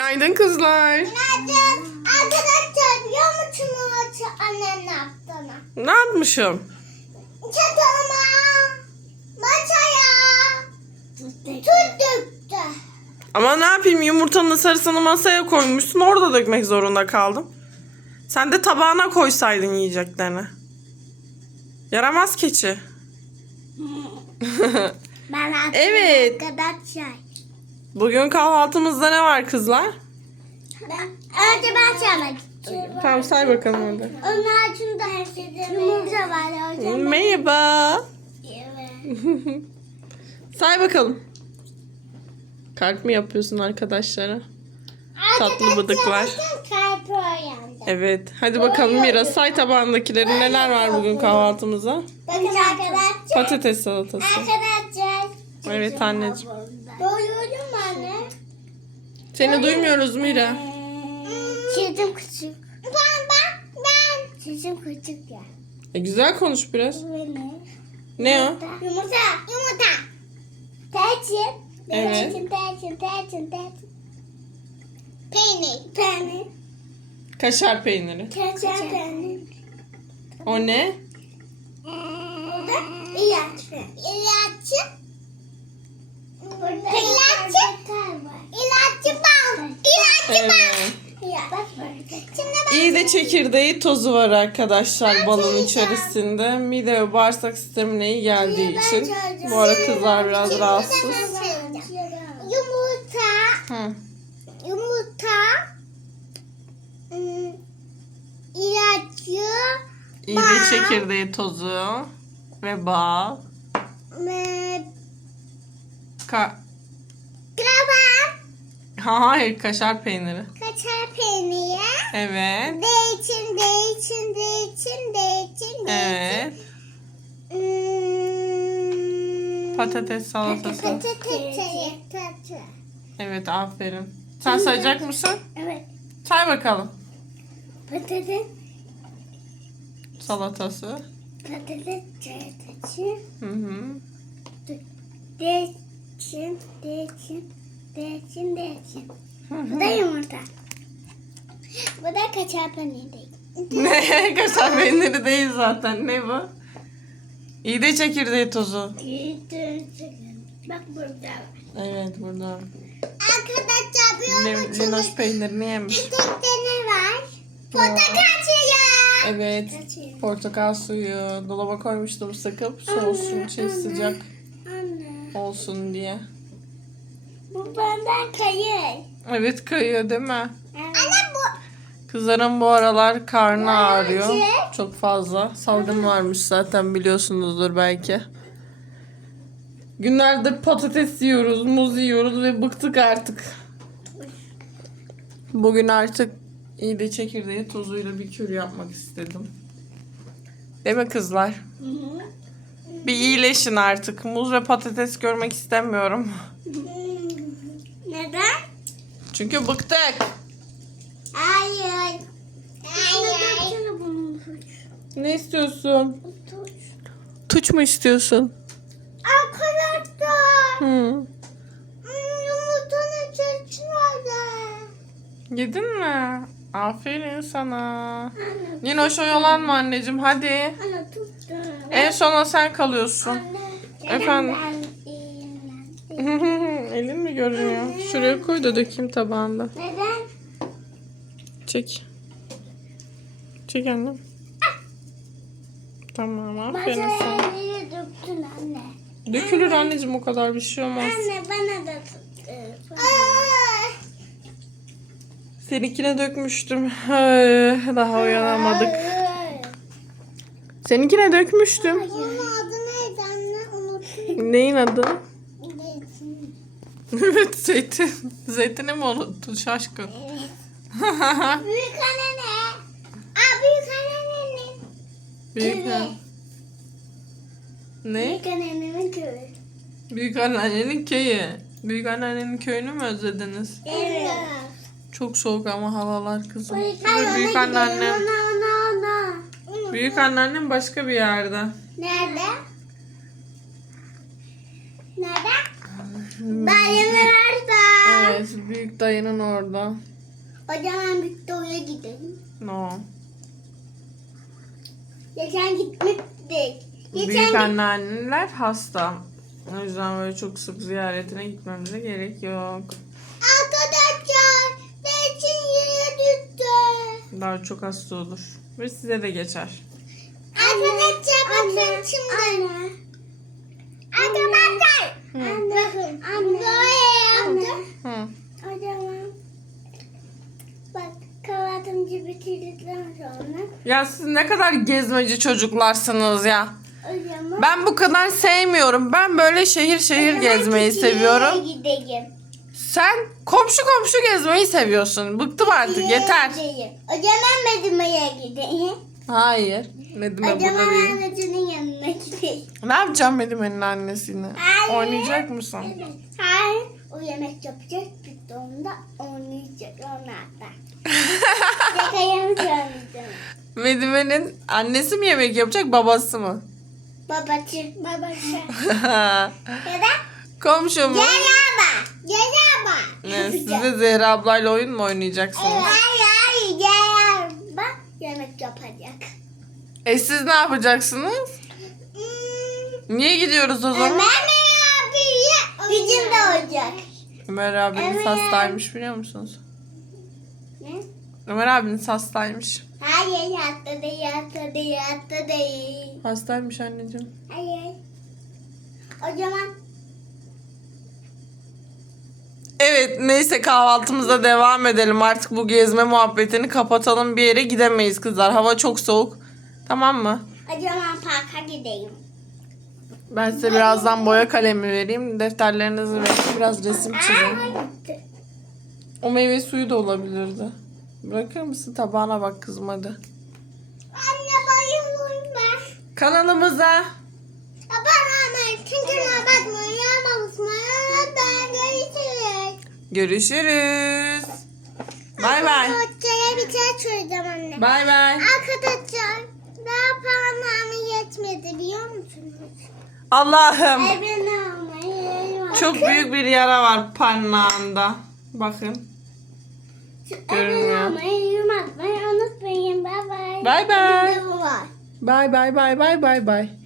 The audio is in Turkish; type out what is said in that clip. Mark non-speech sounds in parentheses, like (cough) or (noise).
Günaydın kızlar. Günaydın. Arkadaşlar biliyor musunuz annem ne yaptığını? Ne yapmışım? Çatıma, masaya, döktü. Ama ne yapayım yumurtanın sarısını masaya koymuşsun orada dökmek zorunda kaldım. Sen de tabağına koysaydın yiyeceklerini. Yaramaz keçi. (laughs) Ben Evet. Arkadaşlar. Bugün kahvaltımızda ne var kızlar? Ben, önce ben söylemek istiyorum. Tamam say bakalım hadi. Onun altında yumurta var hocam. Merhaba. Evet. (laughs) Say bakalım. Kalp mi yapıyorsun arkadaşlara? Tatlı bıdıklar. Kalp. Evet. Hadi bakalım Mira say tabağındakileri neler var bugün kahvaltımıza? Bakın arkadaşlar. Patates salatası. Arkadaşlar. Evet anneciğim. Doyurdum anne. Seni duymuyoruz Mira. Çizim küçük. Ben ben ben. Çizim küçük ya. E, güzel konuş biraz. Beni. Ne o? Yumurta. Yumurta. Tercih. Evet. Tercih, tercih, tercih, tercih. Peynir. Peynir. Kaşar peyniri. Kaşar peynir. O ne? Burada ilaç. İlaççı. Şimdi ben İyi de çekirdeği tozu var arkadaşlar balın içerisinde. Mide ve bağırsak sistemine iyi geldiği için. Bu ara kızlar biraz rahatsız. Yumurta. Hı. Yumurta. ım, İlaççı. İyi de çekirdeği tozu ve bal. Ve Ka. Hayır kaşar peyniri. Kaçar peyniri. Evet. Değçin, değçin, değçin, değçin, Evet. Hmm. Patates salatası. Patates. Patates. Evet aferin. Sen sayacak mısın? Evet. Say bakalım. Patates. Salatası. Patates. Çerteci. Hı hı. Değçin, değçin, değçin, değçin. Bu da yumurta. Bu da kaçar peyniri değil. (laughs) Ne? Kaşar peyniri değil zaten. Ne bu? İyi de çekirdeği tozu. Bak burada. Evet burada. Arkadaşlar Le- musunuz? Linoş peynirini yemiş. Ne var? Portakal suyu. Evet. Portakal suyu. Dolaba koymuştum sıkıp soğusun için sıcak Anne. olsun diye. Bu benden kayır. Evet kayıyor değil mi? Anne bu. Kızların bu aralar karnı ağrıyor. Bence- Çok fazla. Salgın varmış zaten biliyorsunuzdur belki. Günlerdir patates yiyoruz, muz yiyoruz ve bıktık artık. Bugün artık iyi de çekirdeği tozuyla bir kür yapmak istedim. Değil mi kızlar? Bir iyileşin artık. Muz ve patates görmek istemiyorum. Çünkü bıktık. Hayır. Hayır. Ne istiyorsun? Tuç mu istiyorsun? Arkadaşlar. Hı. hmm, Yumurtanın vardı. Yedin mi? Aferin sana. Yine şu oyalanma anneciğim hadi. Anne tuttum. En sona sen kalıyorsun. Anne. Efendim? Görünüyor? Şuraya koy da dökeyim tabağında. Neden? Çek. Çek annem. Tamam aferin sana. döktün anne. Dökülür anneciğim o kadar bir şey olmaz. Anne bana da tuttu. Seninkine dökmüştüm. Daha uyanamadık. Seninkine dökmüştüm. Onun adı neydi anne? Unuttum. Neyin adı? (laughs) Evet zeytin. Zeytini mi unuttun şaşkın? (laughs) Büyük anne ne? Aa büyük anneannenin. Büyük ne? Ne? Büyük anneannemin köyü. Büyük anneannenin köyü. Büyük anneannenin köyünü mü özlediniz? Evet. Çok soğuk ama havalar kızım. Hayır, Ve büyük anneannem. Ona ona ona. Büyük anneannem başka bir yerde. Nerede? Nerede? Dayım nerede? Evet, Büyük dayının orada. O zaman Victoria'ya gidelim. No. Geçen gitmiştik. Geçen Büyük anneanneler hasta. O yüzden böyle çok sık ziyaretine gitmemize gerek yok. Arkadaşlar Zeytin yere düştü. Daha çok hasta olur. Ve size de geçer. Arkadaşlar bakın şimdi. Anne. Arkadaşlar. Anne. Bakın. Anne. Böyle yaptı. Hı. O zaman bak kahvaltımızı bitirdikten sonra Ya siz ne kadar gezmeci çocuklarsınız ya. o zaman Ben bu kadar sevmiyorum. Ben böyle şehir şehir gezmeyi seviyorum. Gideyim. Sen komşu komşu gezmeyi seviyorsun. Bıktım artık yeter. Gideyim. O zaman Medime'ye gideyim. Hayır. Nedim O burada değil. anneciğinin yanına gideyim. Ne yapacağım benim annesini? Hayır. Oynayacak mısın? Hayır. O yemek yapacak. Biz de onda oynayacak onlarla. (laughs) Yakayamız oynayacağım. Medime'nin annesi mi yemek yapacak babası mı? Babacı. Babacı. (laughs) ya da Komşu mu? Yaraba. Yaraba. Ne, siz de Zehra ablayla oyun mu oynayacaksınız? Hayır hayır. Yaraba yemek yapacak. E siz ne yapacaksınız? Hmm. Niye gidiyoruz o Ömer zaman? abi Bizim de olacak. Ömer abiniz Evet. hastaymış biliyor musunuz? Ne? Ömer abiniz hastaymış. Hayır yattı değil yattı değil yattı değil. Hastaymış anneciğim. Hayır. O zaman Evet neyse kahvaltımıza devam edelim. Artık bu gezme muhabbetini kapatalım. Bir yere gidemeyiz kızlar. Hava çok soğuk. Tamam mı? o zaman parka gideyim. Ben size birazdan boya kalemi vereyim. Defterlerinizi verin. Biraz resim çizin. O meyve suyu da olabilirdi. Bırakır mısın? Tabağına bak kızım hadi. Anne bayılıyorum ben. Kanalımıza Abone olmayı, çünkü bakmayı, yapmamışmayı, ben görüşürüz. görüşürüz. Bay bay. Hocaya bir şey söyleyeceğim anne. Bay bay. Arkadaşlar biliyor musunuz? Allah'ım. Çok büyük bir yara var parmağında. Bakın. görünüyor. Abone olmayı, yorum atmayı unutmayın. Bay bay. Bay bay. Bir de bu var. Bay bay